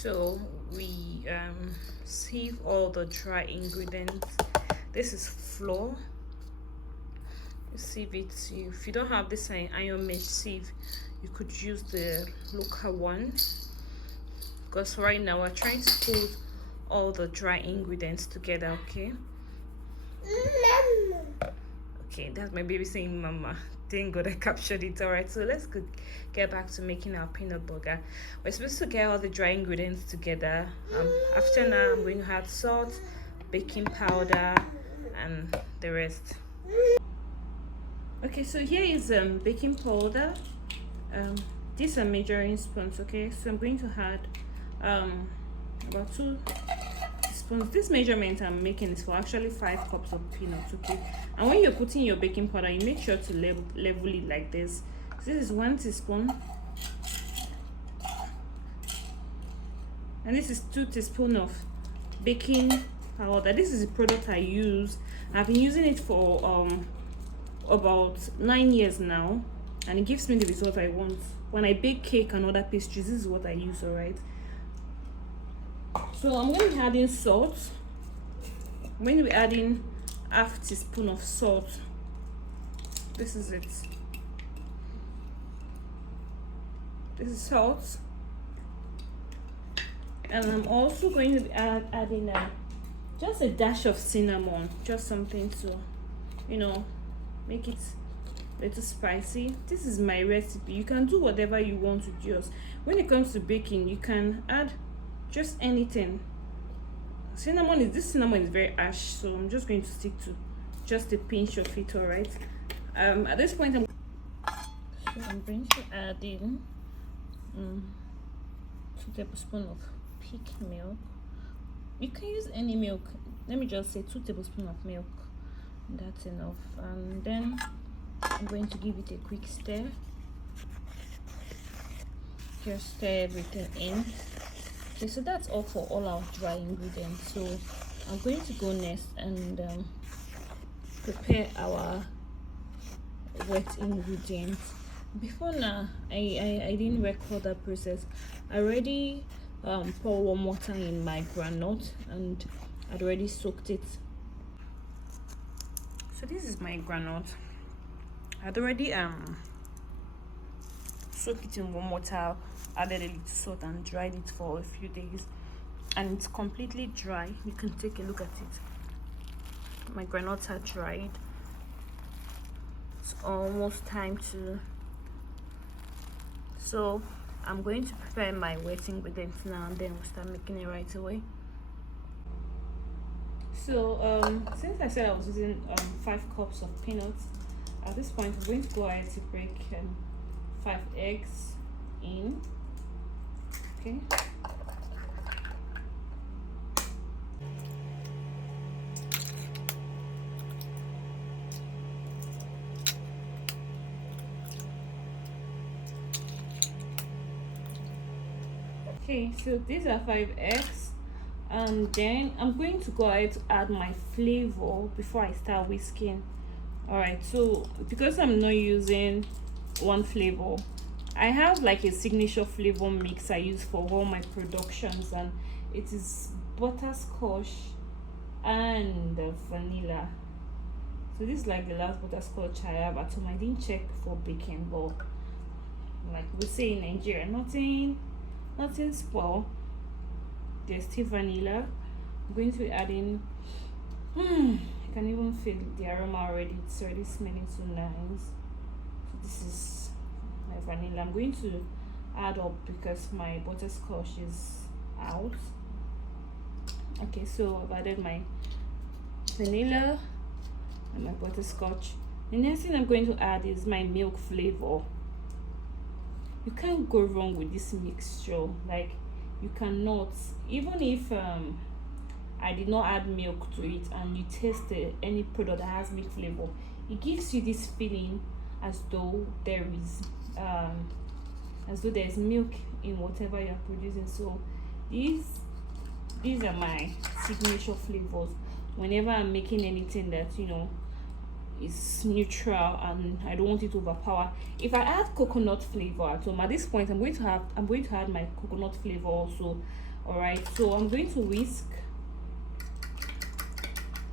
So we sieve all the dry ingredients. This is flour. Sieve it. If you don't have this iron mesh sieve, you could use the local one, because right now we're trying to put all the dry ingredients together. Okay, that's my baby saying mama. Thank God I captured it. All right, so let's get back to making our peanut butter. We're supposed to get all the dry ingredients together. After now, I'm going to add salt, baking powder, and the rest. Okay, so here is baking powder. These are measuring spoons. Okay, so I'm going to add about 2 spoons. This measurement I'm making is for actually 5 cups of peanuts. Okay, and when you're putting your baking powder, you make sure to level it like this. So this is 1 teaspoon, and this is 2 teaspoons of baking powder. This is the product I use. I've been using it for about 9 years now, and it gives me the result I want. When I bake cake and other pastries, this is what I use. All right, so I'm going to be adding salt. I'm going to be adding half teaspoon of salt. This is it. This is salt, and I'm also going to be adding just a dash of cinnamon, just something to, make it a little spicy. This is my recipe. You can do whatever you want to just. When it comes to baking, you can add just anything. This cinnamon is very ash, so I'm just going to stick to just a pinch of it. All right. At this point, I'm going to add in 2 tablespoons of peak milk. You can use any milk. Let me just say 2 tablespoons of milk. That's enough. And then I'm going to give it a quick stir. Just stir everything in. Okay, so that's all for all our dry ingredients. So I'm going to go next and prepare our wet ingredients. Before now, I didn't record that process. I already pour warm water in my groundnut, and I'd already soaked it. So this is my groundnut. I'd already soaked it in warm water, added a little salt, and dried it for a few days, and it's completely dry. You can take a look at it. My groundnuts are dried. It's almost time to. So I'm going to prepare my wet ingredients now, and then we'll start making it right away. So since I said I was using 5 cups of peanuts, at this point I'm going to go ahead to break 5 eggs in. Okay. Okay, so these are 5 eggs, and then I'm going to go ahead to add my flavor before I start whisking. All right, so because I'm not using one flavor, I have like a signature flavor mix I use for all my productions, and it is butterscotch and vanilla. So this is like the last butterscotch I have at home. I didn't check for baking, but like we say in Nigeria, nothing spoil. There's still vanilla. I'm going to be adding I can even feel the aroma already. It's already smelling so nice. So this is my vanilla. I'm going to add up because my butterscotch is out. Okay, so I've added my vanilla and my butterscotch. The next thing I'm going to add is my milk flavor. You can't go wrong with this mixture. Like, you cannot. Even if I did not add milk to it, and you taste any product that has milk flavor, it gives you this feeling as though there is milk in whatever you're producing. So these are my signature flavors whenever I'm making anything that is neutral and I don't want it to overpower. If I add coconut flavor at home, at this point I'm going to add my coconut flavor also, All right, so I'm going to whisk.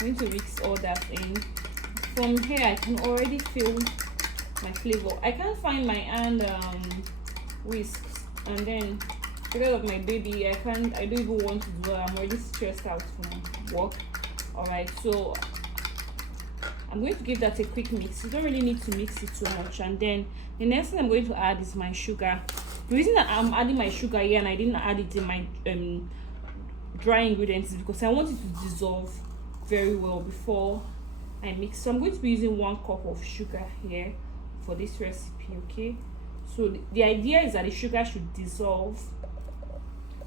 I'm going to mix all that in. From here I can already feel my flavor. I can't find my hand whisks, and then because of my baby, I don't even want to do it. I'm already stressed out from work. All right, so I'm going to give that a quick mix. You don't really need to mix it too much. And then the next thing I'm going to add is my sugar. The reason that I'm adding my sugar here and I didn't add it in my dry ingredients is because I want it to dissolve very well before I mix. So I'm going to be using 1 cup of sugar here for this recipe. Okay, so the idea is that the sugar should dissolve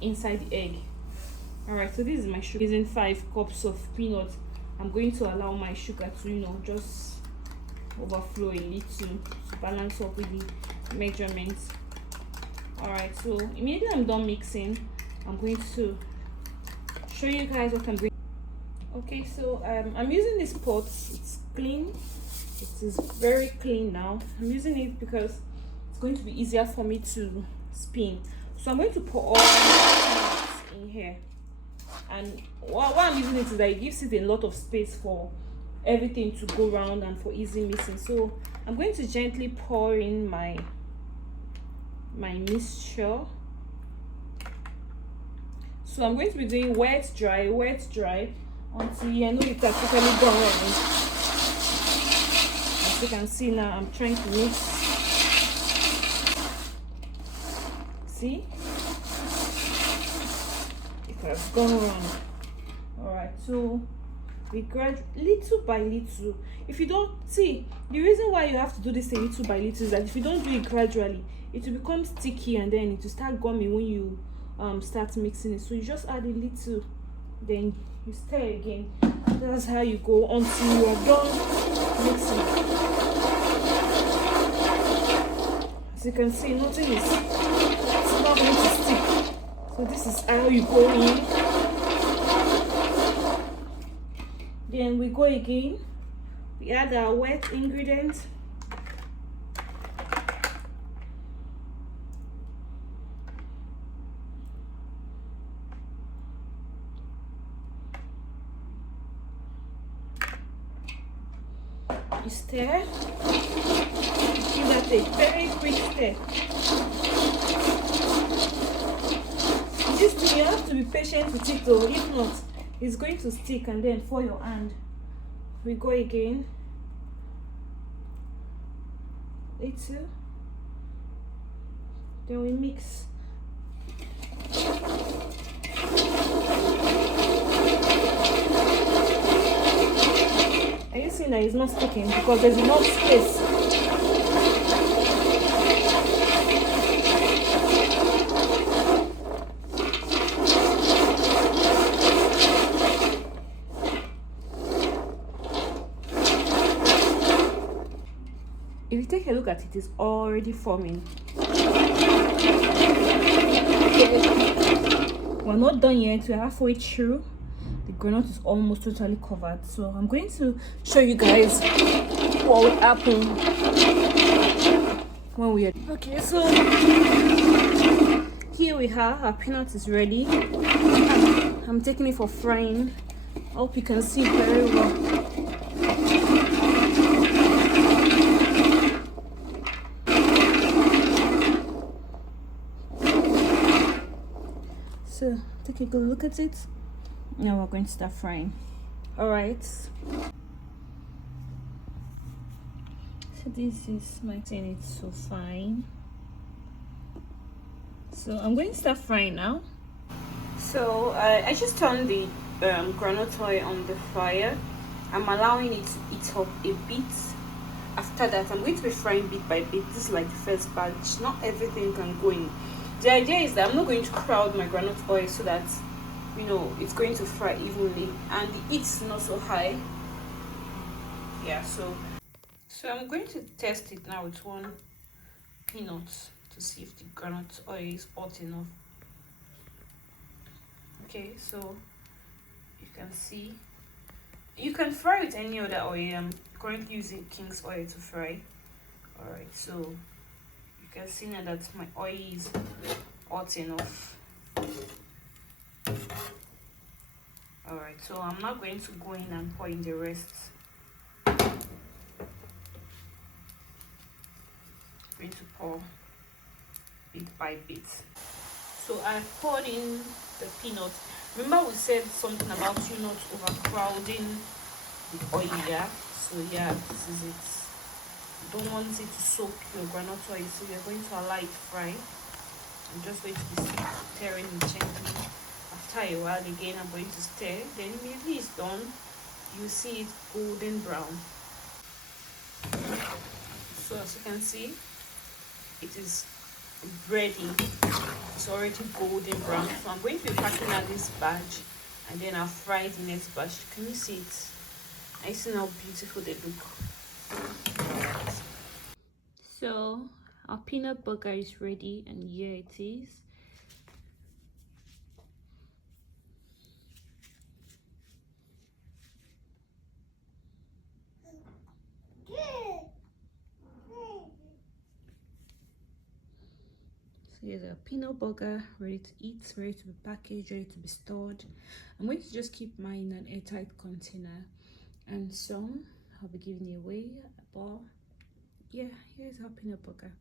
inside the egg. All right, so this is my sugar. Using 5 cups of peanuts. I'm going to allow my sugar to just overflow a little to balance up with the measurements. All right, so immediately I'm done mixing, I'm going to show you guys what I'm doing. Okay, so I'm using this pot. It's clean. It is very clean now. I'm using it because it's going to be easier for me to spin. So I'm going to pour all my peanuts in here. And why I'm using it is that it gives it a lot of space for everything to go around and for easy mixing. So I'm going to gently pour in my mixture. So I'm going to be doing wet dry until I know it's actually gone. As you can see now, I'm trying to mix. See? Has gone wrong. All right, so we gradually, little by little. If you don't see, the reason why you have to do this a little by little is that if you don't do it gradually, it will become sticky and then it will start gummy when you start mixing it. So you just add a little, then you stir again. That's how you go until you are done mixing. As you can see, nothing is, it's not going to stick. So this is how you go in. Then we go again. We add our wet ingredients. You stir. Give that a very quick stir. This thing, you have to be patient with it though. If not, it's going to stick and then for your hand. We go again. Little. Then we mix. Are you seeing that it's not sticking? Because there's enough space. If you take a look at it, it's already forming. We're not done yet. We're halfway through. The granite is almost totally covered. So I'm going to show you guys what will happen when we are. Okay, so here we have our peanut is ready. I'm taking it for frying. I hope you can see very well. So take a good look at it. Now we're going to start frying. All right, so this is my thing. It's so fine. So I'm going to start frying now. So I just turned the granite oil on the fire. I'm allowing it to heat up a bit. After that, I'm going to be frying bit by bit. This is like the first batch. Not everything can go in. The idea is that I'm not going to crowd my granite oil so that it's going to fry evenly and the heat is not so high. Yeah, so I'm going to test it now with one peanut to see if the granite oil is hot enough. Okay, so you can see you can fry with any other oil. I'm currently using King's oil to fry. All right, so you can see now that my oil is hot enough. All right, so I'm not going to go in and pour in the rest. I'm going to pour bit by bit. So I've poured in the peanut. Remember we said something about you not overcrowding the oil, yeah? So yeah, this is it. You don't want it to soak your groundnut oil, so you're going to allow it fry. I'm just going to be stirring it gently. After a while again, I'm going to stir. Then immediately it's done, you see it golden brown. So as you can see, it is ready. It's already golden brown. So I'm going to be packing out this batch, and then I'll fry the next batch. Can you see it? I see how beautiful they look. So our peanut burger is ready, and here it is. So here's a peanut burger ready to eat, ready to be packaged, ready to be stored. I'm going to just keep mine in an airtight container, and some I'll be giving away. But yeah, here's our peanut burger.